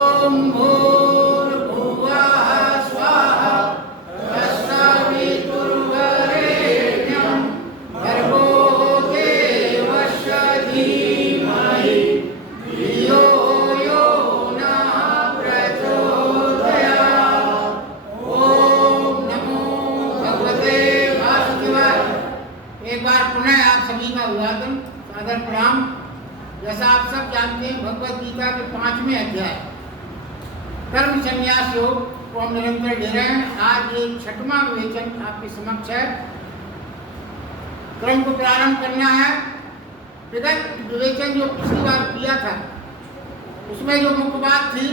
ॐ भूर्भुवः स्वः तत्सवितुर्वरेण्यं भर्गो देवस्य धीमहि धियो यो नः प्रचोदयात्। ॐ नमो भगवते वासुदेवाय। एक बार पुनः आप सभी का अभिवादन, सादर प्रणाम। जैसा आप सब जानते हैं, भगवद गीता के 5वें अध्याय कर्म संन्यास योग को हम निरंतर ले रहे हैं। आज ये 6वां विवेचन आपके समक्ष है। क्रम को प्रारंभ करना है। विगत विवेचन जो पिछली बार किया था उसमें जो मुख्य बात थी,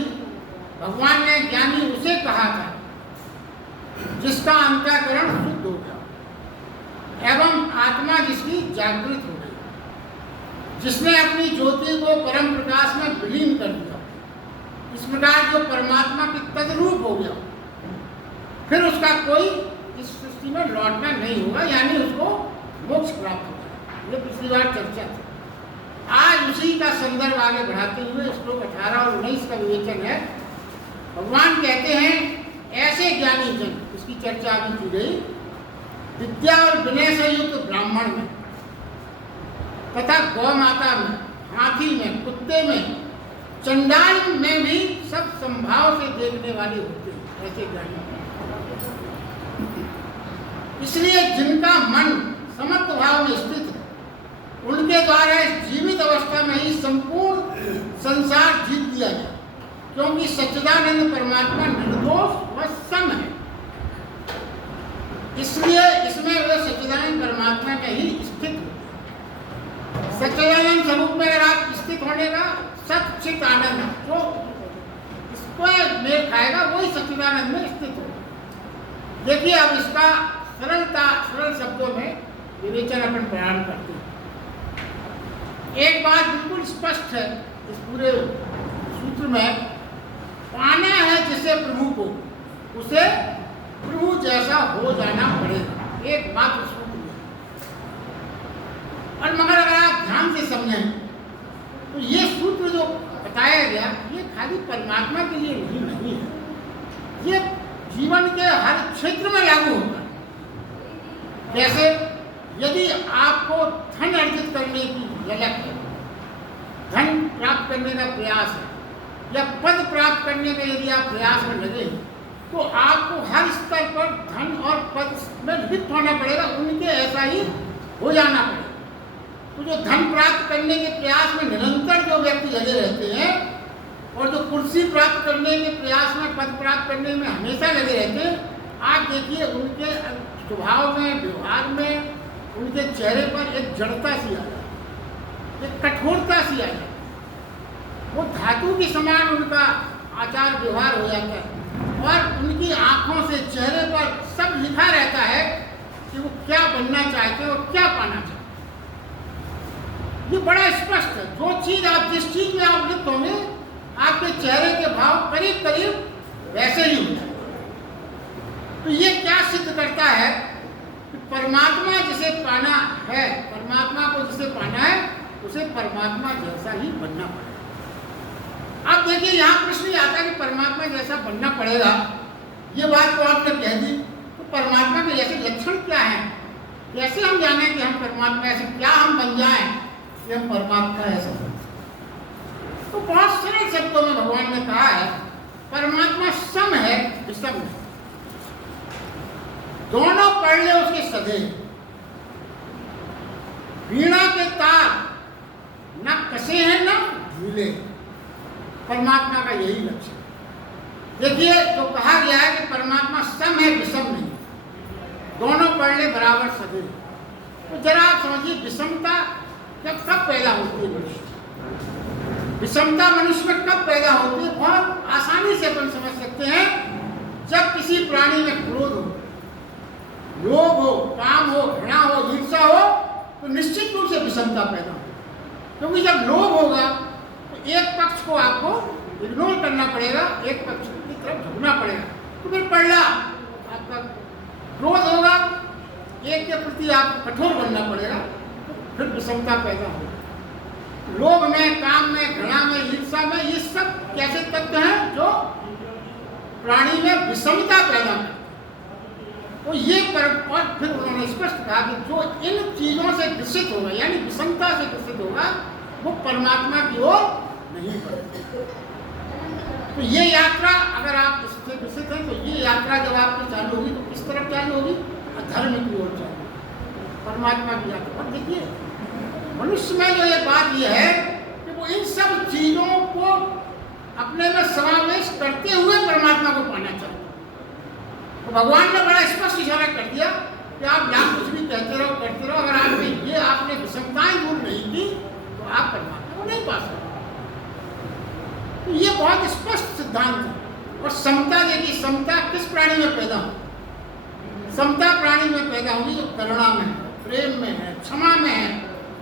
भगवान ने ज्ञानी उसे कहा था जिसका अंतःकरण शुद्ध हो गया एवं आत्मा जिसकी जागृत हो गई, जिसने अपनी ज्योति को परम प्रकाश में विलीन कर दिया। इस प्रकार जो परमात्मा के तद्रूप हो गया, फिर उसका कोई इस सृष्टि में लौटना नहीं होगा, यानी उसको मोक्ष प्राप्त होगा। ये पिछली बार चर्चा थी। आज उसी का संदर्भ आगे बढ़ाते हुए श्लोक 18 और 19 का विवेचन है। भगवान कहते हैं, ऐसे ज्ञानी जन, इसकी चर्चा अभी की गई, विद्या और विनय से युक्त ब्राह्मण में तथा गौ माता में, हाथी में, कुत्ते में, चंडाल में भी सब संभाव से देखने वाले होते हैं, ऐसे ज्ञानी। इसलिए जिनका मन समत्व भाव में स्थित है, उनके द्वारा इस जीवित अवस्था में ही संपूर्ण संसार जीत दिया जाए, क्योंकि सच्चिदानंद परमात्मा निर्दोष व सम है। इसलिए इसमें वे सच्चिदानंद परमात्मा में ही स्थित हो। सच्चिदानंद स्वरूप में अगर आप स्थित होने का सच्चित आनंद जो इसको मेल खाएगा, वही सच्चिदानंद में स्थित होगा। देखिए, अब इसका सरल शब्दों में विवेचन अपन प्रारंभ करते हैं। एक बात बिल्कुल स्पष्ट है इस पूरे सूत्र में, पाना है जिसे प्रभु को, उसे प्रभु जैसा हो जाना पड़ेगा। एक मात्र सूत्र है। और मगर अगर आप ध्यान से समझें तो ये सूत्र जो बताया गया, ये खाली परमात्मा के लिए नहीं है, ये जीवन के हर क्षेत्र में लागू होता है। जैसे यदि आपको धन अर्जित करने की ललक है, धन प्राप्त करने का प्रयास है, या पद प्राप्त करने में यदि आप प्रयास में लगे, तो आपको हर स्तर पर धन और पद में लिप्त होना पड़ेगा, उनके ऐसा ही हो जाना पड़ेगा। तो जो धन प्राप्त करने के प्रयास में निरंतर जो व्यक्ति लगे रहते हैं, और जो कुर्सी प्राप्त करने के प्रयास में, पद प्राप्त करने में हमेशा लगे रहते हैं, आप देखिए उनके स्वभाव में, व्यवहार में, उनके चेहरे पर एक जड़ता सी आ जाती है, एक कठोरता सी आ जाती है। वो धातु के समान उनका आचार व्यवहार हो जाता है, और उनकी आंखों से, चेहरे पर सब लिखा रहता है कि वो क्या बनना चाहते हैं और क्या पाना चाहते हैं। ये बड़ा स्पष्ट है। जो चीज आप, जिस चीज में आप लिप्त होंगे, आपके चेहरे के भाव करीब करीब वैसे ही होंगे। तो ये क्या सिद्ध करता है कि परमात्मा जिसे पाना है, परमात्मा को जिसे पाना है, उसे परमात्मा जैसा ही बनना पड़ेगा। अब देखिए, यहाँ प्रश्न ये आता है कि परमात्मा जैसा बनना पड़ेगा, ये बात तो आपने कह दी, तो परमात्मा के जैसे लक्षण क्या हैं? कैसे हम जाने कि हम परमात्मा ऐसे, क्या हम बन जाएं कि हम परमात्मा ऐसा बन? तो बहुत सरल शब्दों में भगवान ने कहा है, परमात्मा सम है, विषम है। दोनों पढ़ ले उसके सधे। वीणा के तार न कसे हैं न झूले। परमात्मा का यही लक्ष्य। देखिए, जो कहा गया है कि परमात्मा सम है, विषम नहीं, दोनों पढ़ ले बराबर सधे। तो जरा आप समझिए, विषमता कब पैदा होती है मनुष्य? विषमता मनुष्य में कब पैदा होती है? बहुत आसानी से अपन समझ सकते हैं। जब किसी प्राणी में क्रोध हो, लोभ हो, काम हो, घृणा हो, ईर्ष्या हो, तो निश्चित रूप से विषमता पैदा हो। क्योंकि जब लोभ होगा तो एक पक्ष को आपको इग्नोर करना पड़ेगा, एक पक्ष की तरफ झुकना पड़ेगा। तो फिर पढ़ना आपका क्रोध होगा, एक के प्रति आप कठोर बनना पड़ेगा, तो फिर विषमता पैदा होगी। लोभ में, काम में, घृणा में, ईर्ष्या में, ये सब कैसे तत्व हैं जो प्राणी में विषमता पैदा करते हैं। तो ये और फिर उन्होंने स्पष्ट कहा कि जो इन चीजों से ग्रसित होगा, यानी विषमता से ग्रसित होगा, वो परमात्मा की ओर नहीं बढ़ेगा। तो ये यात्रा, अगर आप इससे ग्रसित हैं, तो ये यात्रा जब आपकी चालू होगी तो किस तरफ चालू होगी? अधर्म की ओर चालू होगी, परमात्मा की यात्रा। और देखिए, मनुष्य में जो ये बात ये है कि वो इन सब चीजों को अपने में समावेश करते हुए परमात्मा को पाना चाहते हैं। तो भगवान ने बड़ा स्पष्ट इशारा कर दिया कि आप यहाँ कुछ भी कहते रहो, करते रहो, अगर आपने ये आपने विषमताएं दूर नहीं की तो आप परमात्मा को नहीं पा सकते। तो ये बहुत स्पष्ट सिद्धांत है। और समता, देखिए, समता किस प्राणी में पैदा हो? समता प्राणी में पैदा होगी जो करुणा में है, प्रेम में है, क्षमा में है,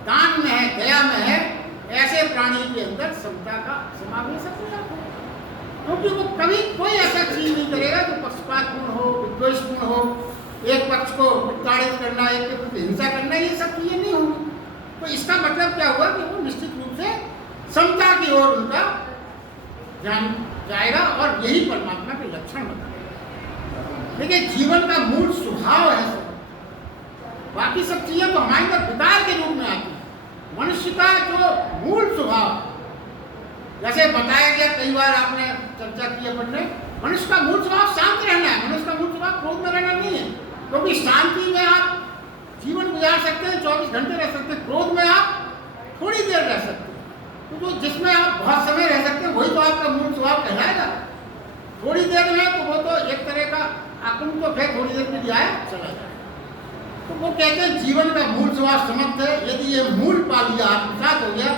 दान में है, दया में है। ऐसे प्राणी के अंदर समता का समावेश अपने आप है, क्योंकि वो कभी कोई ऐसा चीज नहीं करेगा जो पक्षपातपूर्ण हो, विद्वेषपूर्ण हो, एक पक्ष को प्रताड़ित करना, एक के प्रति हिंसा करना, ये सब चीजें नहीं होंगी। तो इसका मतलब क्या हुआ कि वो निश्चित रूप से समता की ओर उनका ध्यान जाएगा और यही परमात्मा के लक्षण बताएगा। देखिए, जीवन का मूल स्वभाव है सब, बाकी सब चीजें तो हमारे अंदर विकार के रूप में आती है। मनुष्य का जो मूल स्वभाव, जैसे बताया गया, कई बार आपने चर्चा की अपन ने, मनुष्य का मूल स्वभाव शांत रहना है। मनुष्य का मूल स्वभाव क्रोध में रहना नहीं है, क्योंकि शांति में आप जीवन गुजार सकते हैं, 24 घंटे रह सकते हैं। क्रोध में आप थोड़ी देर रह सकते हैं। तो जो जिसमें आप बहुत समय रह सकते हैं वही तो आपका मूल स्वभाव कहलाएगा। थोड़ी देर में तो वो तो एक तरह का आकुंठ है, थोड़ी देर के लिए आया चला जाए। तो वो कहते हैं जीवन का मूल स्वभाव समर्थ है। यदि ये मूल पा लिया, आत्मसात हो गया,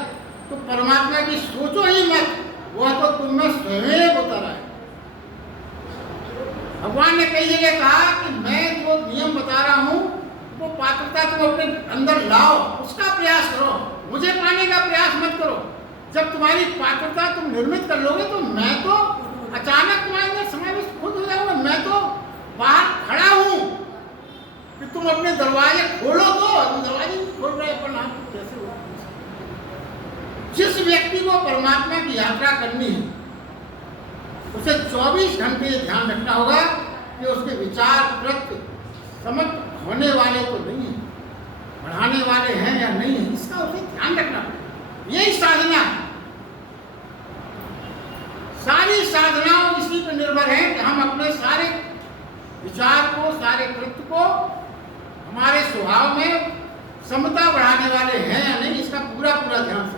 तो परमात्मा की सोचो ही मत, वह तो तुम में स्वयं उतर आए। भगवान ने कई जगह कहा कि मैं जो नियम बता रहा हूं वो पात्रता तुम अपने अंदर लाओ, उसका प्रयास करो, मुझे पाने का प्रयास मत करो। जब तुम्हारी पात्रता तुम निर्मित कर लोगे तो मैं तो अचानक तुम्हारे अंदर समावेश खुद हो जाऊंगा। मैं तो बाहर खड़ा हूं कि तुम अपने दरवाजे खोलो, तो तुम दरवाजे नहीं खोल रहे, अपन आप कैसे हो? जिस व्यक्ति को परमात्मा की यात्रा करनी है उसे 24 घंटे ध्यान रखना होगा कि उसके विचार कृत्य समझ होने वाले तो नहीं है, बढ़ाने वाले हैं या नहीं है, इसका उसे ध्यान रखना पड़ेगा। यही साधना है। सारी साधनाओं इसी पर निर्भर है कि हम अपने सारे विचार को, सारे कृत्य को हमारे स्वभाव में समता बढ़ाने वाले हैं या नहीं, इसका पूरा पूरा ध्यान से।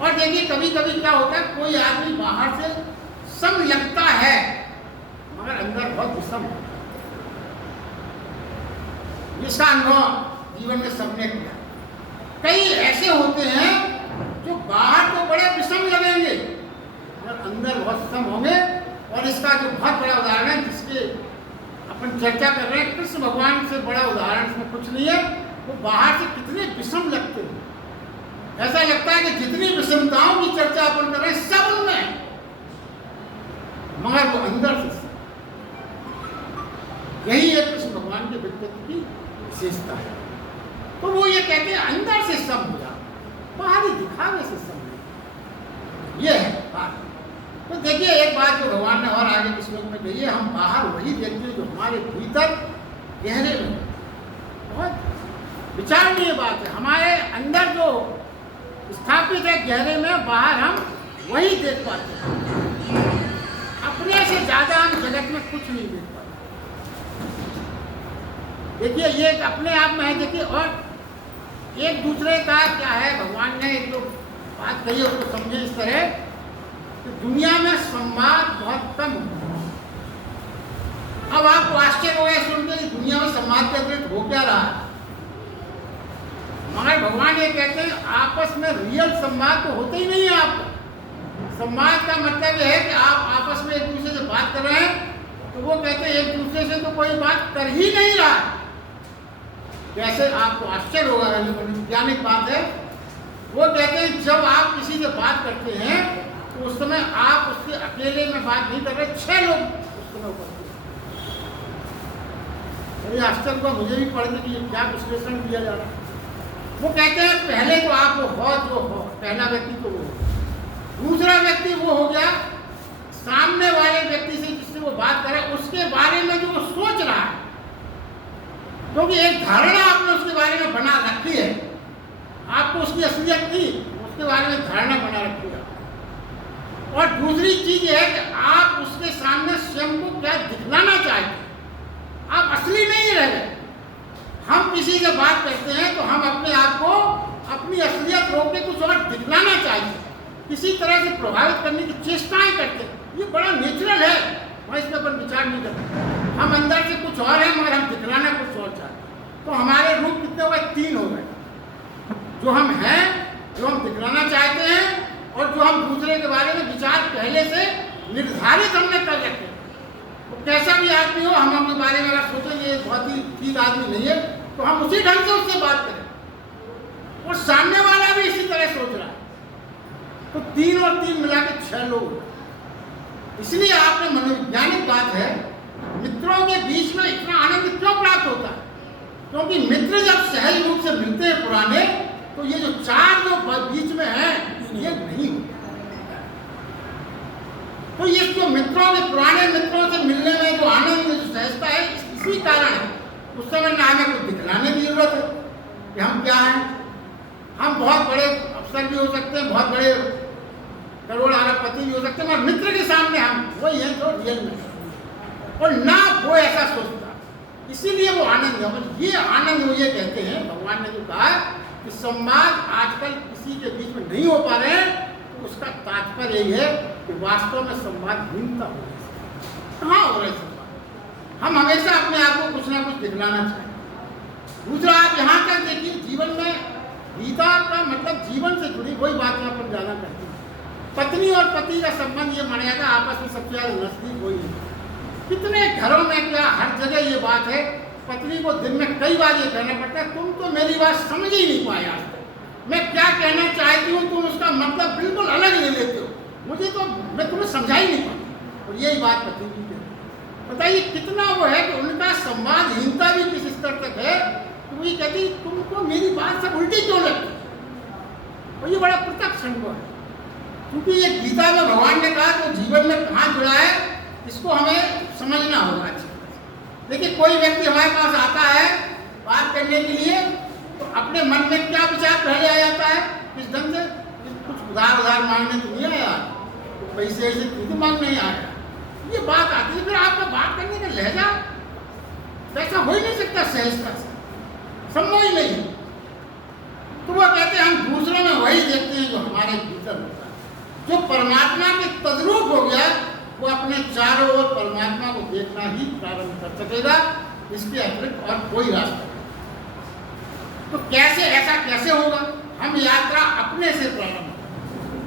और देखिए, कभी कभी क्या होता है, कोई आदमी बाहर से सम लगता है मगर अंदर बहुत विषम है। इसका अनुभव जीवन में सबने किया। कई ऐसे होते हैं जो बाहर तो बड़े विषम लगेंगे मगर अंदर बहुत सम होंगे। और इसका जो बहुत बड़ा उदाहरण है, जिसके अपन चर्चा कर रहे हैं, कृष्ण भगवान से बड़ा उदाहरण इसमें कुछ नहीं है। वो बाहर से कितने विषम लगते हैं, ऐसा लगता है कि जितनी विषमताओं की चर्चा अपन कर रहे हैं सब उनमें, मगर वो अंदर से। यही है कृष्ण भगवान के व्यक्तित्व की विशेषता है। तो वो ये कहते हैं अंदर से सब हो जाओ, बाहरी दिखावे से सब नहीं। ये है बात। तो देखिए, एक बात जो भगवान ने और आगे के श्लोक में कही है, हम बाहर वही देखते हैं जो हमारे भीतर गहरे में। बहुत विचारणीय बात है। हमारे अंदर जो स्थापित है गहरे में, बाहर हम वही देख पाते हैं। अपने से ज्यादा हम जगत में कुछ नहीं देख पाते। देखिए, ये अपने आप में है। देखिए, और एक दूसरे का क्या है, भगवान ने एक जो बात कही है उसको समझे इस तरह कि दुनिया में संवाद बहुत कम है। अब आपको आश्चर्य हो गया सुनकर कि दुनिया में संवाद के अतिरिक्त हो क्या रहा है, मगर भगवान ये कहते हैं आपस में रियल संवाद तो होते ही नहीं है। आपको संवाद का मतलब यह है कि आप आपस में एक दूसरे से बात कर रहे हैं, तो वो कहते हैं एक दूसरे से तो कोई बात कर ही नहीं रहा। कैसे आपको आश्चर्य होगा, वैज्ञानिक बात है। वो कहते हैं जब आप किसी से बात करते हैं तो उस समय आप उससे अकेले में बात नहीं कर रहे, 6 लोग उस समय उपस्थित। आश्चर्य को मुझे भी पढ़ने की क्या विश्लेषण किया जा रहा है। वो कहते हैं पहले तो आप वो हो जो हो, पहला व्यक्ति तो वो हो। दूसरा व्यक्ति वो हो गया सामने वाले व्यक्ति से जिससे वो बात करे उसके बारे में जो वो सोच रहा है, क्योंकि एक धारणा आपने उसके बारे में बना रखी है, आपको उसकी असलियत नहीं, उसके बारे में धारणा बना रखी है। और दूसरी चीज है कि आप उसके सामने स्वयं को क्या दिखलाना चाहते हैं, आप असली नहीं रह गए। हम किसी से बात करते हैं तो हम अपने आप को अपनी असलियत रोक के कुछ और दिखलाना चाहिए, किसी तरह से प्रभावित करने की चेष्टाएं करते हैं। ये बड़ा नेचुरल है, मैं इस पर अपन विचार नहीं करते। हम अंदर से कुछ और हैं मगर हम दिखलाना कुछ और चाहते हैं। तो हमारे रूप कितने हो गए? 3 हो गए, जो हम हैं, जो हम दिखलाना चाहते हैं, और जो हम दूसरे के बारे में विचार पहले से निर्धारित हमने कर रखे हैं। तो कैसा भी आदमी हो, हम अपने बारे में अगर सोचें ये बहुत ही ठीक आदमी नहीं है, तो हम उसी ढंग से उससे बात करें, और सामने वाला भी इसी तरह सोच रहा है। तो 3 और 3 मिला के 6 लोग। इसलिए आपने मनोवैज्ञानिक बात है, मित्रों के बीच में इतना आनंद क्यों प्राप्त होता है? क्योंकि मित्र जब सहज रूप से मिलते हैं पुराने, तो ये जो 4 जो बीच में है ये नहीं होता। तो ये जो मित्रों के पुराने मित्रों से मिलने में जो आनंद जो सहजता है, इसी कारण है। उस समय ना हमें कुछ दिखलाने की जरूरत है कि हम क्या हैं। हम बहुत बड़े अफसर भी हो सकते हैं, बहुत बड़े करोड़ अरबपति भी हो सकते हैं, मगर मित्र के सामने हम वही हैं जो रियल में है। और ना वो ऐसा सोचता, इसीलिए वो आनंद है। और ये आनंद वो ये कहते हैं, भगवान ने जो कहा कि संवाद आजकल किसी के बीच में नहीं हो पा रहे हैं, तो उसका तात्पर्य यही है कि वास्तव में संवादहीनता हो रही है। कहाँ हो रहा है संवाद? हम हमेशा अपने आप को कुछ ना कुछ दिखलाना चाहिए। दूसरा, आप यहाँ तक देखिए, जीवन में गीता का मतलब जीवन से जुड़ी वही बात यहाँ पर ज़्यादा करती है। पत्नी और पति का संबंध ये माना जाता है आपस में सबसे ज़्यादा नजदीक वही है। कितने घरों में क्या हर जगह ये बात है, पत्नी को दिन में कई बार ये कहना पड़ता है, तुम तो मेरी बात समझ ही नहीं पाए आज तक। मैं क्या कहना चाहती हूँ तुम उसका मतलब बिल्कुल अलग ले लेते हो, मुझे तो मैं तुम्हें समझा ही नहीं पाती। और यही बात पत्नी की कहती है। बताइए कितना वो है कि उनका संवादहीनता भी किस स्तर तक है कि वो ये कहती तुमको मेरी बात सब उल्टी क्यों लगती। और ये बड़ा प्रत्यक्ष अनुभव है, क्योंकि ये गीता में भगवान ने कहा तो जीवन में कहाँ जुड़ा है, इसको हमें समझना होगा। देखिए, कोई व्यक्ति हमारे पास आता है बात करने के लिए, तो अपने मन में क्या विचार पहले आ जाता है, किस ढंग से, कुछ उधार मांगने तो नहीं आया, तो पैसे ऐसे क्यों मांगने नहीं आया, ये बात आती है। फिर आपका बात करने का लहजा वैसा हो ही नहीं सकता, सहजता से संभव ही नहीं। तो वो कहते हैं हम दूसरों में वही देखते हैं जो हमारे भीतर होता है। जो परमात्मा के तद्रूप हो गया, वो अपने चारों ओर परमात्मा को देखना ही प्रारंभ कर सकेगा, इसके अतिरिक्त और कोई रास्ता नहीं। तो कैसे, ऐसा कैसे होगा? हम यात्रा अपने से प्रारंभ करें।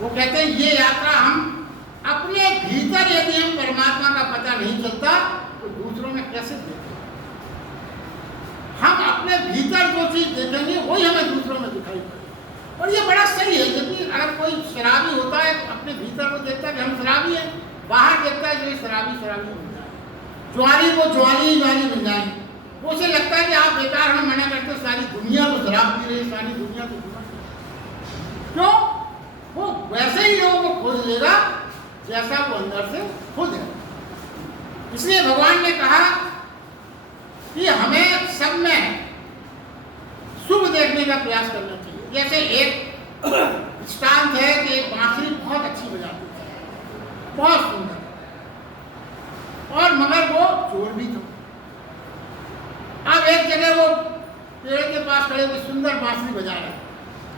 वो कहते हैं ये यात्रा हम अपने भीतर, यदि हम परमात्मा का पता नहीं चलता तो दूसरों में कैसे देखें? हम अपने भीतर जो चीज देखेंगे वही हमें दूसरों में दिखाई पड़ेगी। और ये बड़ा सही है, क्योंकि अगर कोई शराबी होता है तो अपने भीतर को देखता है कि हम शराबी हैं, बाहर देखता है जो शराबी मिल जाए, ज्वारी को ज्वारी मिल जाए, वो उसे लगता है कि आप बेकार हमें मना करते, सारी दुनिया तो शराब पी रही, सारी दुनिया तो क्यों? वो वैसे ही लोगों को खोज लेगा जैसा वो अंदर से खुद है। इसलिए भगवान ने कहा कि हमें सब में शुभ देखने का प्रयास करना चाहिए। जैसे एक दृष्टांत है कि एक बांसुरी बहुत अच्छी बजाती थी, बहुत सुंदर, और मगर वो चोर भी था। अब एक जगह वो पेड़ के पास खड़े हुए सुंदर बांसुरी बजा रहे,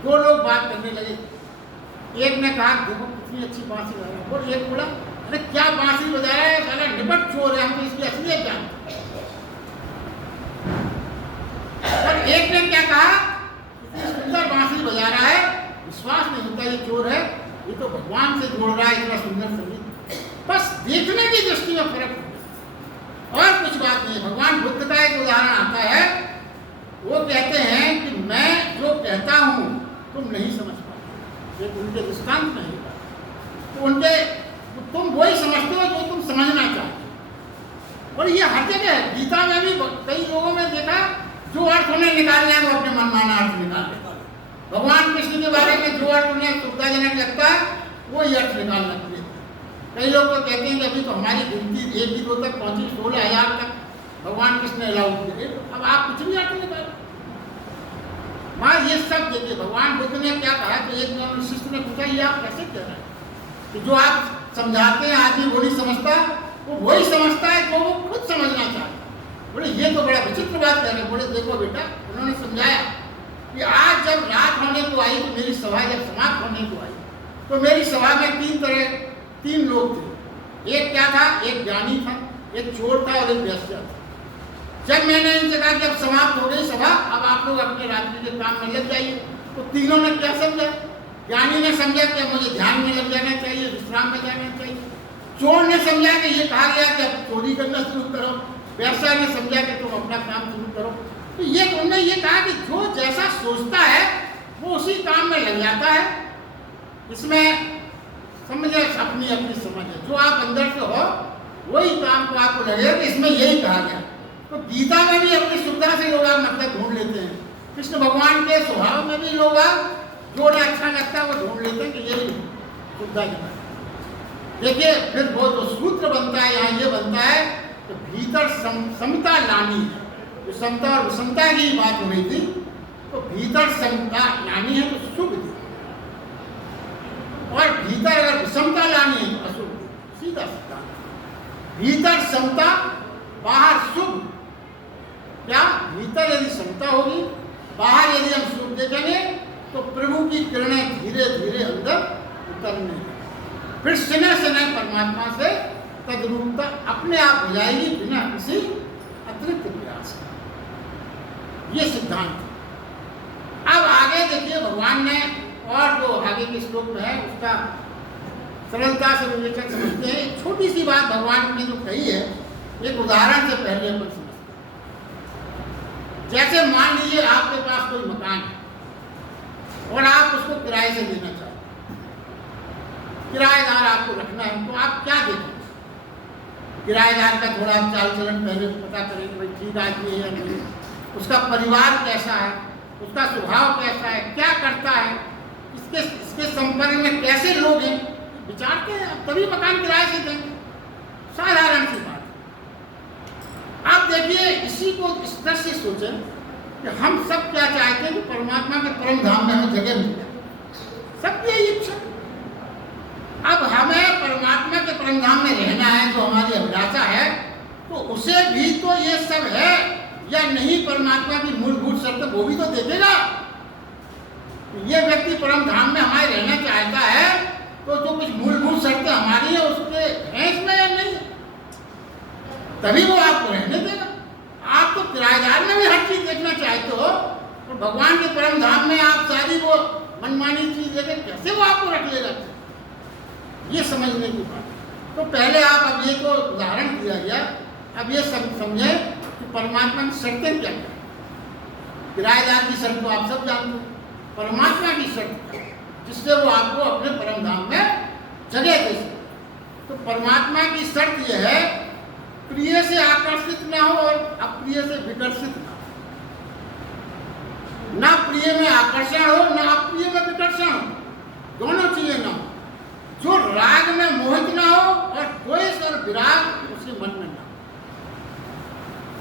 2 लोग बात करने लगे। एक ने कहा देखो कितनी अच्छी बांसुरी बजा रहा है, और एक बोला अरे क्या बांसुरी बजा रहा है, साला निपट चोर है, हम तो इसकी असलियत जानते हैं। और एक ने क्या कहा, इतनी सुंदर बांसुरी बजा रहा है, विश्वास नहीं होता ये चोर है, ये तो भगवान से जोड़ रहा है इतना सुंदर संगीत। बस देखने की दृष्टि में फर्क है और कुछ बात नहीं। भगवान बुद्ध का एक उदाहरण आता है, वो कहते हैं कि मैं जो कहता हूँ तुम नहीं समझ पाते, ये उनके दृष्टांत में है। तो उनके तुम वही समझते हो जो तुम समझना चाहते हो। और ये हर जगह है, गीता में भी कई लोगों में देखा जो अर्थ उन्हें निकालना है वो अपने मनमाना अर्थ निकाल लेता है। भगवान कृष्ण के बारे में जो अर्थ उन्हें सुविधाजनक लगता है वो ही अर्थ निकालना चाहिए। कई लोग तो कहते हैं कि अभी तो हमारी गिनती 1 2 तक पहुंची, 16,000 तक भगवान कृष्ण ने अलाउ किए। अब आप कुछ भी अर्थ निकालो। माँ ये सब देखिए भगवान बुद्ध ने क्या कहा कि एक शिष्य ने पूछा ये आप कैसे कह रहे हैं कि जो आप समझाते हैं आदमी वो नहीं समझता, वो वही समझता है जो वो खुद समझना चाहता है। बोले ये तो बड़ा विचित्र बात कह रहे हैं। बोले देखो बेटा, उन्होंने समझाया कि आज जब रात होने को आई तो मेरी सभा जब समाप्त होने को आई तो मेरी सभा में 3 लोग थे। एक क्या था, एक ज्ञानी था, एक चोर था और एक वेश्या था। जब मैंने इनसे कहा कि अब समाप्त हो गई सभा, अब आप लोग अपने रात्रि के काम में लग जाइए, तो तीनों ने क्या समझा? ज्ञानी ने समझा कि मुझे ध्यान में लग जाना चाहिए, विश्राम में जाना चाहिए। चोर ने समझा कि ये कहा गया कि अब चोरी करना शुरू करो। व्यवसाय ने समझा कि तुम अपना काम शुरू करो। तो ये उन्होंने ये कहा कि जो जैसा सोचता है वो उसी काम में लग जाता है। इसमें समझे अपनी अपनी समझ है, जो आप अंदर से हो वही काम को आपको लगेगा कि इसमें यही कहा गया। तो गीता में भी अपनी सुविधा से लोग मतलब ढूंढ लेते हैं। कृष्ण भगवान के स्वभाव में भी लोग जो अच्छा लगता है वो ढूंढ लेते हैं कि यही सुविधा के बात। देखिए फिर वो जो सूत्र बनता है यहाँ ये बनता है तो भीतर समता लानी है। जो समता और विषमता की बात हो रही थी, तो भीतर समता लानी है तो शुभ थी, और भीतर अगर विषमता लानी है तो अशुभ थी। सीधा सीधा भीतर समता बाहर शुभ। क्या भीतर यदि समता होगी, बाहर यदि हम शुभ देखेंगे तो प्रभु की किरणें धीरे धीरे अंदर उतरने, फिर स्नेह स्नेह परमात्मा से तद्रूपता अपने आप हो जाएगी बिना किसी अतिरिक्त प्रयास के। ये सिद्धांत। अब आगे देखिए भगवान ने और जो आगे के श्लोक में है उसका सरलता से विवेचन समझते हैं। छोटी सी बात भगवान ने जो कही है एक उदाहरण से पहले अपन समझते हैं। जैसे मान लीजिए आपके पास कोई मकान है और आप उसको किराए से लेना चाहते हैं, किराएदार आपको रखना है, तो आप क्या देखेंगे? किराएदार का थोड़ा चाल चलन पहले पता करेंगे, भाई ठीक आदमी है या नहीं, उसका परिवार कैसा है, उसका स्वभाव कैसा है, क्या करता है, इसके संपर्क में कैसे लोग हैं, विचारते हैं तभी मकान किराए से देंगे। साधारण सी बात। आप देखिए इसी को इस तरह से सोचें कि हम सब क्या चाहते हैं कि परमात्मा के परम धाम में हमें जगह मिल जाए। सबकी यही इच्छा। अब हमें परमात्मा के परम धाम में रहना है, जो हमारी अभिलाषा है, तो उसे भी तो ये सब है या नहीं, परमात्मा की मूलभूत शर्त वो भी तो देखेगा। ये व्यक्ति परम धाम में हमारे रहना चाहता है तो जो कुछ मूलभूत शर्तें हमारी है उसके हैं इसमें या नहीं, तभी वो आपको रहने देगा। आप तो किराएदार में भी हर चीज देखना चाहते हो, और भगवान के परम धाम में आप सारी वो मनमानी चीज देखे कैसे वो आपको रख लेगा? ये समझने की बात। तो पहले आप अब ये को उदाहरण दिया गया, अब ये समझे कि परमात्मा की शर्तें क्या है। किराएदार की शर्त को आप सब जानते हो, परमात्मा की शर्त जिससे वो आपको अपने परम धाम में जगह दे सके। तो परमात्मा की शर्त यह है प्रिय से आकर्षित ना हो और अप्रिय से विकर्षित ना हो। ना प्रिय में आकर्षण हो ना अप्रिय में विकर्षण हो, दोनों चीजें ना हो। जो राग में मोहित ना हो और द्वेष और विराग उसके मन में ना हो।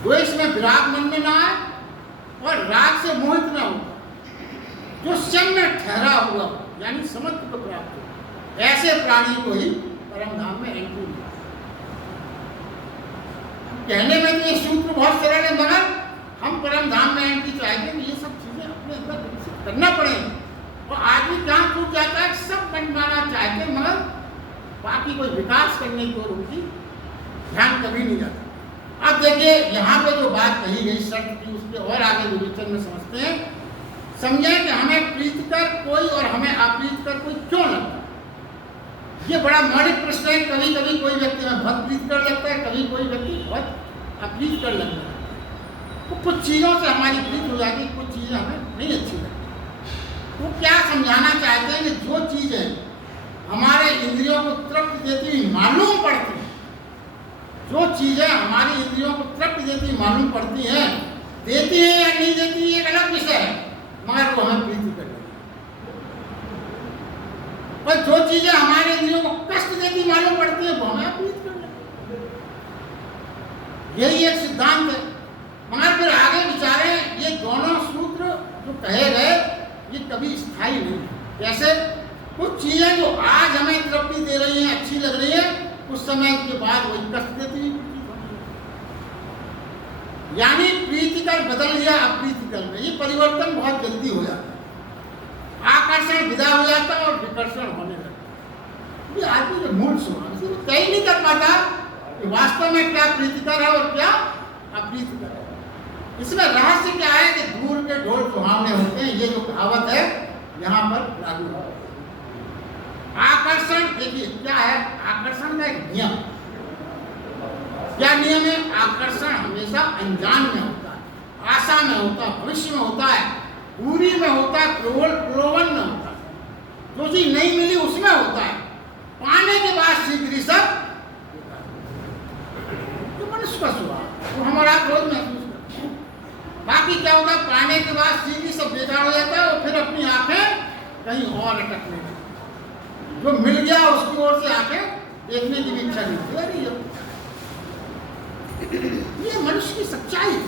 द्वेष में विराग मन में ना आए और राग से मोहित ना हो। जो सम में ठहरा हुआ यानी समत्व को प्राप्त हो, ऐसे प्राणी को ही परम धाम में एंट्री मिला। कहने में तो ये सूत्र बहुत सरल है, मगर हम परम धाम में एंट्री चाहते हैं, ये सब चीजें अपने अंदर विकसित करना पड़ेगी। और आदमी कहाँ टूट जाता है, सब बनवाना चाहते हैं मगर बाकी कोई विकास करने की ओर उनकी ध्यान कभी नहीं जाता। अब देखिए यहाँ पे जो बात कही गई शर्त की, उसके और आगे विवेचन में समझते हैं। समझें कि हमें प्रीतिकर कोई और हमें अप्रीतिकर कोई क्यों लगता है। ये बड़ा मौलिक प्रश्न है। कभी कभी कोई व्यक्ति हमें बहुत प्रीतिकर लगता है, कभी कोई व्यक्ति बहुत अप्रीतिकर लगता है। तो कुछ चीज़ों से हमारी प्रीति हो जाती है, कुछ चीज़ें हमें नहीं अच्छी लगती। वो क्या समझाना चाहते हैं कि जो चीज़ें हमारे इंद्रियों को तृप्ति देती हुई मालूम पड़ती हैं, जो चीज़ें हमारी इंद्रियों को तृप्ति देती हुई मालूम पड़ती हैं, देती है या नहीं देती ये एक अलग विषय है, मगर वो हमें प्रीति कर रही है। और जो चीजें हमारे इंद्रियों को कष्ट देती मालूम पड़ती है वो हमें प्रीति कर रही है। यही एक सिद्धांत है। मगर फिर आगे विचारे ये दोनों सूत्र जो कहे गए ये कभी स्थायी नहीं है। जैसे कुछ चीजें जो आज हमें तृप्ति दे रही हैं, अच्छी लग रही है, कुछ समय के बाद वही कष्ट देती है। यानी प्रीतिकर बदल गया अप्रीतिकर में, ये परिवर्तन बहुत जल्दी हो जाता है। आकर्षण विदा हो जाता है और विकर्षण होने लगता है। ये आदमी जो मूल स्वभाव तय नहीं कर पाता कि वास्तव में क्या प्रीतिकर है और क्या अप्रीतिकर है। इसमें रहस्य क्या है कि दूर के ढोल सुहावने होते हैं, ये जो कहावत है यहाँ पर लागू है। आकर्षण देखिए क्या है, आकर्षण का एक नियम। क्या नियम है? आकर्षण हमेशा अनजान में होता है, आशा में होता है, भविष्य में होता है, दूरी में होता है, प्रलोभन में होता है। जो चीज नहीं मिली उसमें होता है, पाने के बाद शीघ्र सब तो मनुष्य का स्वभाव वो हमारा रोज महसूस करते हैं। बाकी क्या होता है, पाने के बाद शीघ्र सब बेकार हो जाता है और फिर अपनी आंखें कहीं और अटकने लगती। जो मिल गया उसकी ओर से आंखें देखने की भी इच्छा नहीं होती। ये मनुष्य की सच्चाई है।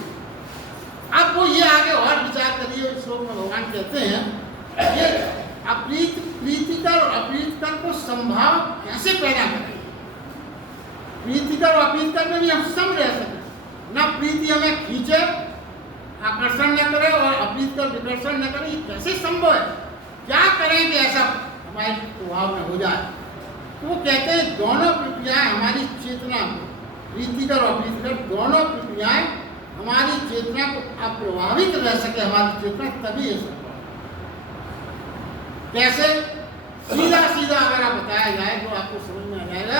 अब वो ये आगे और विचार करिए। इस श्लोक में भगवान कहते हैं ये प्रीतिकर और अप्रीतिकर को संभाव कैसे पैदा करें। प्रीतिकर और अप्रीतिकर में भी हम सम रह सकें, ना प्रीति हमें खींचे आकर्षण न करे और अप्रीतिकर विकर्षण न करे। ये कैसे संभव है? क्या करें कि ऐसा हमारे प्रभाव में हो जाए? तो वो कहते हैं दोनों प्रक्रियाएं हमारी चेतना को, प्रीतिकर और अप्रीतिकर दोनों प्रक्रियाएं हमारी चेतना को अप्रभावित रह सके, हमारी चेतना, तभी ये संभव है। कैसे? सीधा सीधा अगर आप बताया जाए तो आपको समझ में आ जाएगा।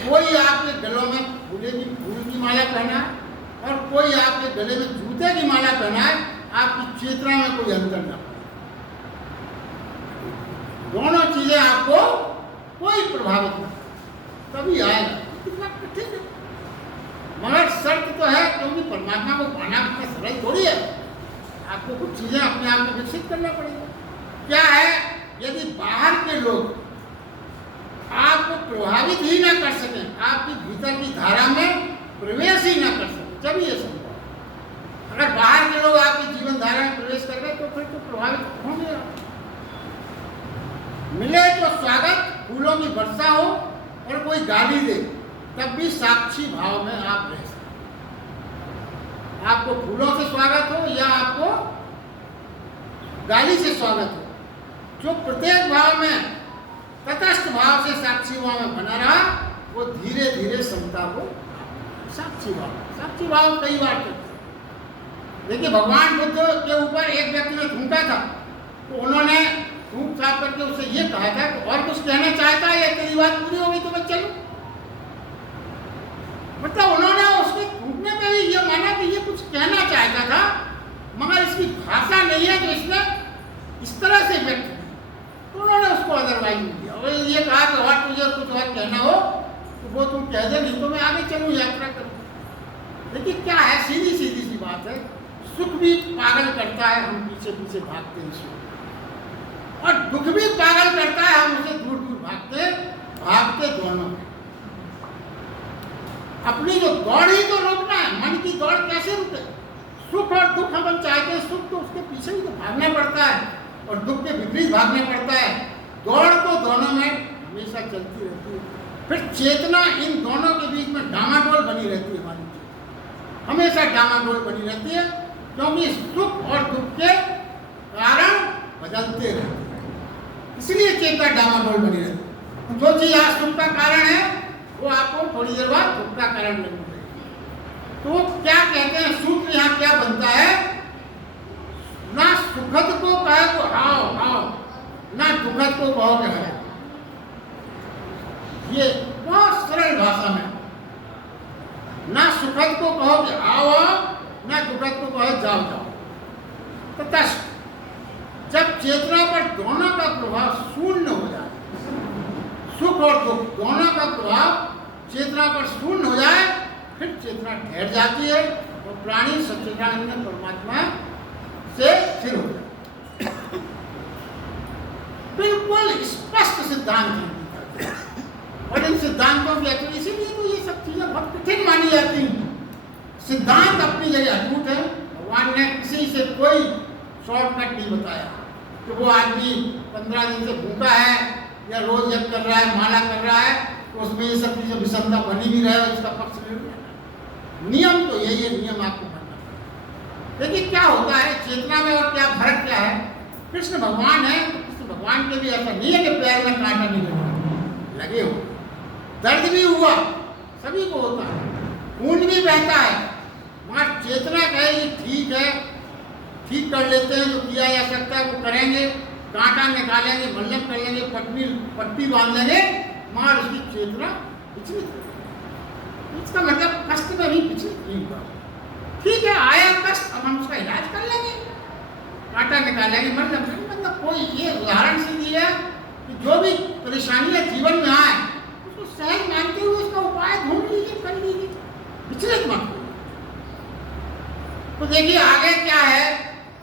कोई आपके गलों में फूल की माला पहना है और कोई आपके गले में जूते की माला पहना है, आपकी चेतना में कोई अंतर न पड़े। दोनों चीजें आपको कोई प्रभावित नहीं, तभी आएगा। कितना कठिन है, मगर शर्त तो है, क्योंकि परमात्मा को पाना इतना सरल थोड़ी है। आपको कुछ चीजें अपने आप में विकसित करना पड़ेगा। क्या है? यदि बाहर के लोग आपको प्रभावित ही ना कर सकें, आपकी भीतर की धारा में प्रवेश ही ना कर सकें, जब ये संभव है। अगर बाहर के लोग आपकी जीवन धारा में प्रवेश कर गए तो फिर तो प्रभावित होंगे। मिले तो स्वागत, फूलों की वर्षा हो और कोई गाली दे, तब भी साक्षी भाव में आप रह सकते। आपको फूलों से स्वागत हो या आपको गाली से स्वागत हो, जो प्रत्येक भाव में तटस्थ भाव से साक्षी भाव में बना रहा, वो धीरे धीरे समता को साक्षी भाव कई बार करते। देखिए भगवान बुद्ध के ऊपर एक व्यक्ति ने थूका था, तो उन्होंने थूक साफ करके उससे ये कहा था कि और कुछ कहना चाहता है या तेरी बात पूरी हो गई तो मैं चलूं। मतलब उन्होंने उसके थूकने पे भी ये माना कि ये कुछ कहना चाहता था, मगर इसकी भाषा नहीं है, तो इसने इस तरह से व्यक्त किया, तो उन्होंने उसको अदरवाइज नहीं दिया और ये कहा कि और तुझे कुछ और कहना हो तो वो तुम कह दे, नहीं तो मैं आगे चलूँ, यात्रा करूँ। देखिए क्या है, सीधी सीधी सी बात है। सुख भी पागल करता है, हम पीछे पीछे भागते हैं सुख, और दुख भी पागल करता है, हम उसे दूर दूर भागते दोनों में। अपनी जो दौड़ ही तो रोकना है, मन की दौड़ कैसे रुके? सुख और दुख हम चाहते हैं, सुख तो उसके पीछे ही तो भागना पड़ता है और दुख के विपरीत भागना पड़ता है। दौड़ तो दोनों में हमेशा चलती रहती है। फिर चेतना इन दोनों के बीच में डामाडोल बनी रहती है। हमारी चेतना हमेशा डामाडोल बनी रहती है, क्योंकि सुख और दुख के कारण बदलते रहते हैं, इसलिए चेतना डामाडोल बनी रहती है। जो चीज आज सुख का कारण है वो आपको थोड़ी देर बाद दुख का कारण लगेगी। तो क्या कहते हैं, सूत्र यहाँ क्या बनता है? ना सुखद को कहे तो आओ आओ, ना दुखद को कहो कि है। ये बहुत सरल भाषा में, ना सुखद को कहो कि आओ आओ, ना दुखद को कहो जाओ जाओ। तटस्थ, जब चेतना पर दोनों का प्रभाव शून्य हो जाए, सुख और दुख दोनों का प्रभाव चेतना पर शून्य हो जाए, फिर चेतना ठहर जाती है और प्राणी सच्चिदानंद परमात्मा से स्थिर हो जाए। बिल्कुल स्पष्ट सिद्धांत है और इन सिद्धांतों की अटूट, इसीलिए तो ये सब चीजें बहुत कठिन मानी जाती हैं। सिद्धांत अपनी जगह अटूट है। भगवान ने किसी से कोई शॉर्टकट नहीं बताया कि वो आदमी 15 दिन से भूखा है या रोज जप कर रहा है, माला कर रहा है, तो उसमें ये सब चीजें विषमता बनी भी रहे, उसका पक्ष नहीं लेना। नियम तो यही है, नियम आपको मानना पड़ेगा। देखिए क्या होता है चेतना में और क्या फर्क क्या है। कृष्ण भगवान है तो कृष्ण भगवान के भी ऐसा नहीं है कि पैर में कांटा नहीं लगे हो, दर्द भी हुआ, सभी को होता है, खून भी बहता है, मगर चेतना कहेगी ठीक है, ठीक कर लेते हैं, जो किया जा सकता है वो करेंगे, कांटा निकालेंगे, मल्लम कर लेंगे, पट्टी बांध लेंगे, मगर उसकी चेतना विचलित है। इसका मतलब कष्ट में भी विचलित नहीं हुआ। ठीक है आया कष्ट, अब हम उसका इलाज कर लेंगे, कांटा निकालेंगे, मल्लम करेंगे। मतलब कोई ये उदाहरण से दिया कि जो भी परेशानियां जीवन में आए उसको सहज मानते हुए उसका उपाय ढूंढ लीजिए, कर लीजिए, विचलित मत हो। तो देखिए आगे क्या है,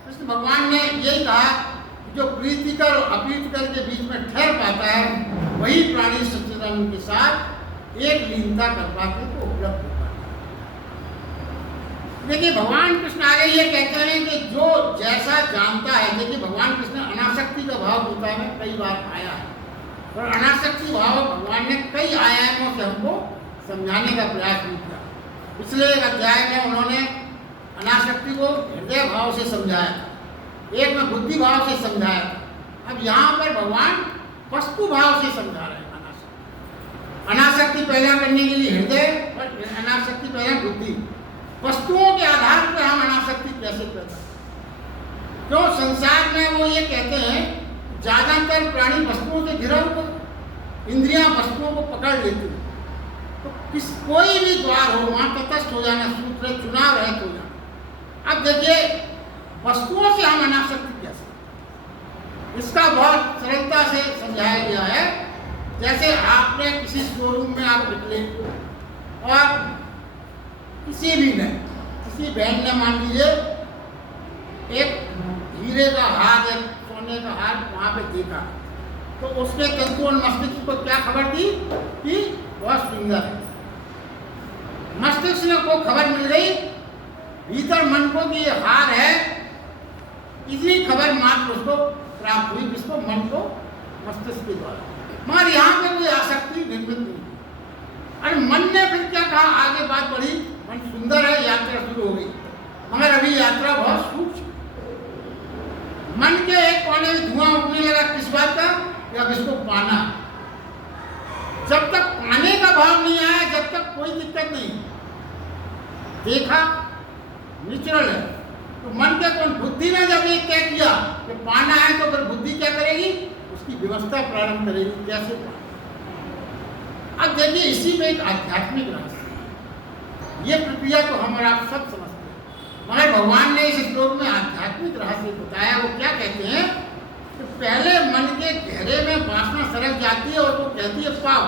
कृष्ण भगवान ने यही कहा कि जो प्रीतिकर और अप्रीतिकर के बीच में ठहर पाता है वही प्राणी सच्चिदानंद के साथ एक लीनता कर पाते को उपलब्ध होता है। देखिए भगवान कृष्ण आगे ये कहते हैं कि जो जैसा जानता है, देखिए भगवान कृष्ण अनासक्ति का भाव गीता में कई बार आया है और अनासक्ति भाव भगवान ने कई आयामों से हमको समझाने का प्रयास भी किया। पिछले एक अध्याय में उन्होंने अनासक्ति को हृदय भाव से समझाया था, एक में बुद्धि भाव से समझाया था। अब यहाँ पर भगवान वस्तु भाव से समझा रहे हैं। अनासक्ति पैदा करने के लिए हृदय और अनासक्ति पैदा बुद्धि, वस्तुओं के आधार पर हम अनासक्ति कैसे पैदा, क्यों संसार में वो ये कहते हैं ज्यादातर प्राणी वस्तुओं से घिरा हुआ, इंद्रियां वस्तुओं को पकड़ लेती हैं, तो कोई भी द्वार हो वहां तटस्थ हो जाना, सूत्र चुनाव रहित हो जाना। अब देखिए वस्तुओं से हम अनासक्ति कैसे, इसका बहुत सरलता से समझाया गया है। जैसे आपने किसी शोरूम में आप निकले और किसी बहन ने मान लीजिए एक हीरे का हार, एक सोने का हार वहां पे देखा, तो उसके तंतु और मस्तिष्क को क्या खबर दी कि बहुत सुंदर है। मस्तिष्क को खबर मिल गई, भीतर मन को कि ये हार है, इसी खबर मात्र उसको प्राप्त हुई, जिसको मन को मस्तिष्क के द्वारा, मगर यहाँ पे कोई आसक्ति निर्मित नहीं। अरे मन ने फिर क्या कहा, आगे बात बढ़ी, मन सुंदर है, यात्रा शुरू हो गई, मगर अभी यात्रा बहुत सूक्ष्म। मन के एक कोने में धुआं उठने लगा, किस बात का, कि अब इसको पाना। जब तक पाने का भाव नहीं आया, जब तक कोई दिक्कत नहीं। देखा नेचुरल है, तो मन के कौन, बुद्धि ने जब ये तय किया कि पाना है, तो फिर बुद्धि क्या करेगी, उसकी व्यवस्था प्रारंभ करेगी, कैसे पाना। अब देखिए इसी में एक आध्यात्मिक रहस्य, ये प्रक्रिया तो हम और आप सब समझते हैं, मगर भगवान ने इस श्लोक में आध्यात्मिक रहस्य बताया। वो क्या कहते हैं कि पहले मन के गहरे में वासना सरक जाती है और वो कहती है पाओ,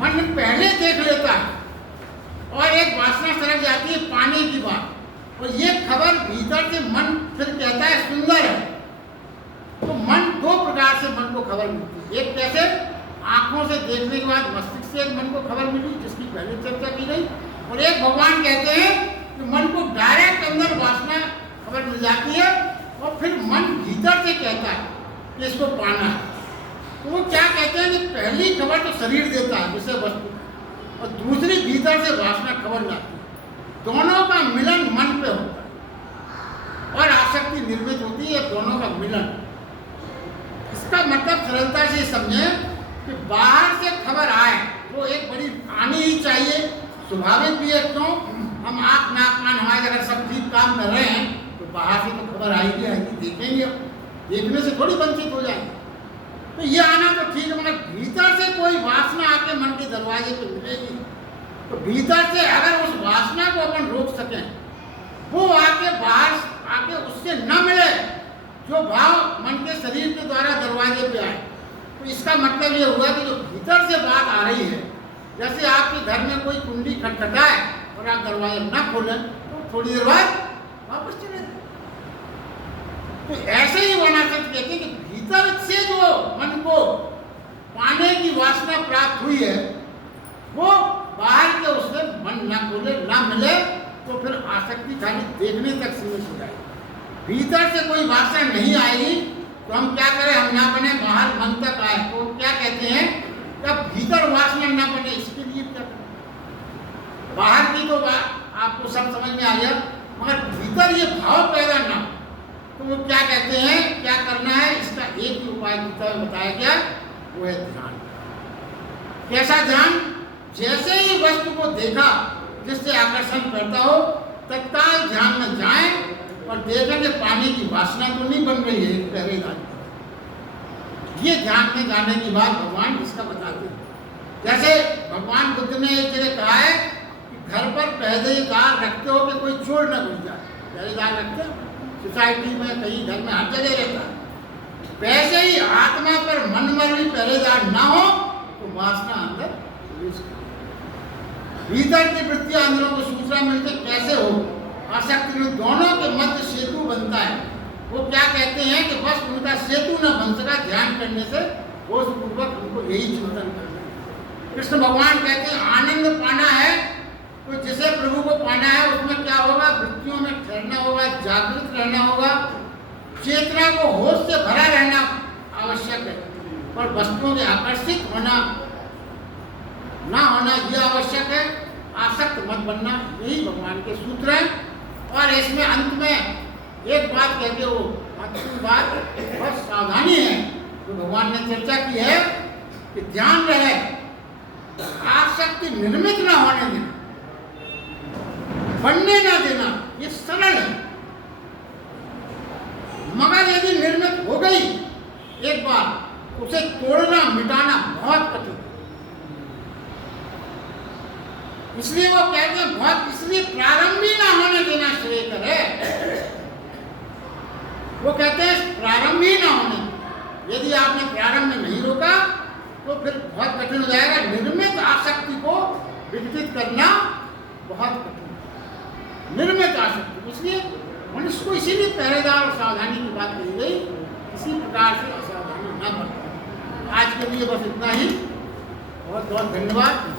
मन पहले देख लेता है और एक वासना सरक जाती है पाने की बात, और ये खबर भीतर से मन फिर कहता है सुंदर है। तो मन दो प्रकार से मन को खबर मिलती है, एक कैसे, आंखों से देखने के बाद मस्तिष्क से मन को खबर मिली, जिसकी पहले चर्चा की गई, और एक भगवान कहते हैं कि मन को डायरेक्ट अंदर वासना खबर मिल जाती है और फिर मन भीतर से कहता है कि इसको पाना है। तो वो क्या कहते हैं कि पहली खबर तो शरीर देता है विषय वस्तु, और दूसरी भीतर से वासना खबर लाती है। दोनों का मिलन मन पे होता है और आसक्ति निर्मित होती है, दोनों का मिलन। इसका मतलब सरलता से समझें कि बाहर से खबर आए वो एक बड़ी आनी ही चाहिए, स्वाभाविक भी है। क्यों, हम आँख नाक कान हमारे अगर सब ठीक काम कर रहे हैं तो बाहर से तो खबर आएगी, देखेंगे, देखने से थोड़ी वंचित हो जाएंगे। तो ये आना तो ठीक है, मगर भीतर से कोई वासना आके मन के दरवाजे पे मिलेगी, तो भीतर से अगर उस वासना को अपन रोक सकें, वो आके बाहर आके उससे न मिले जो भाव मन के शरीर के द्वारा दरवाजे पे आए, तो इसका मतलब ये हुआ कि जो भीतर से बात आ रही है, जैसे आपके घर में कोई कुंडी खटखटाए और आप दरवाजा ना खोलें तो थोड़ी देर बाद वापस चले जाए। तो ऐसे ही वनासक कहते हैं कि भीतर से जो मन को पाने की वासना प्राप्त हुई है, वो बाहर के उससे मन ना खोले, ना मिले, तो फिर आसक्ति खाली देखने तक सीमित हो जाएगी। भीतर से कोई वासना नहीं आएगी तो हम क्या करें, हम ना बने, बाहर मन तक आए, तो क्या कहते हैं, जब भीतर वासना ना बने इसके लिए क्या करें। बाहर की तो आपको सब समझ में आ गया, मगर भीतर ये भाव पैदा ना हो, तो वो क्या कहते हैं, क्या करना है, इसका एक ही उपाय गीता में बताया गया, वो है ध्यान। कैसा ध्यान? जैसे ही वस्तु को देखा जिससे आकर्षण करता हो, तत्काल ध्यान में जाएं और देखें कि पानी की वासना तो नहीं बन रही है पहरेदार। ये ध्यान में जाने की बात भगवान इसका बताते हैं। जैसे भगवान बुद्ध ने एक जगह कहा है कि घर पर पहरेदार रखते हो कि कोई चोर न घुस जाए। पहरेदार रखते हो सोसाइटी में, कहीं घर में, हर जगह रहता है। वैसे ही आत्मा पर मन में भी पहरेदार ना हो तो वासना अंदर भीतर की वृत्तियां अंदरों को सूचना मिलती कैसे हो, आसक्ति में दोनों के मध्य सेतु बनता है। वो क्या कहते हैं कि बस उनका सेतु न बन सका ध्यान करने से, वो पूर्वक उनको यही चिंतन करना है। कृष्ण भगवान कहते हैं आनंद पाना है तो जिसे प्रभु को पाना है उसमें क्या होगा, वृत्तियों में ठहरना होगा, जागृत रहना होगा, चेतना को होश से भरा रहना आवश्यक है, और वस्तुओं के आकर्षित होना ना होना यह आवश्यक है। आसक्त मत बनना, यही भगवान के सूत्र हैं। और इसमें अंत में एक बात कहते हो, महत्वपूर्ण बात, बहुत सावधानी है तो भगवान ने चर्चा की है कि ध्यान रहे आसक्ति निर्मित ना होने देना, बनने ना देना, ये सरल है। मगर यदि निर्मित हो गई एक बार, उसे तोड़ना मिटाना बहुत कठिन। इसलिए वो कहते हैं बहुत, इसलिए प्रारंभी ना होने देना श्रेयकर है। वो कहते हैं प्रारंभी ना होने, यदि आपने प्रारंभ में नहीं रोका तो फिर बहुत कठिन हो जाएगा। निर्मित आसक्ति को विकसित करना बहुत कठिन, निर्मित आसक्ति। इसलिए मनुष्य को इसीलिए पहरेदार और सावधानी की बात कही गई, इसी प्रकार से असावधानी न बरतें। आज के लिए बस इतना ही, बहुत बहुत धन्यवाद।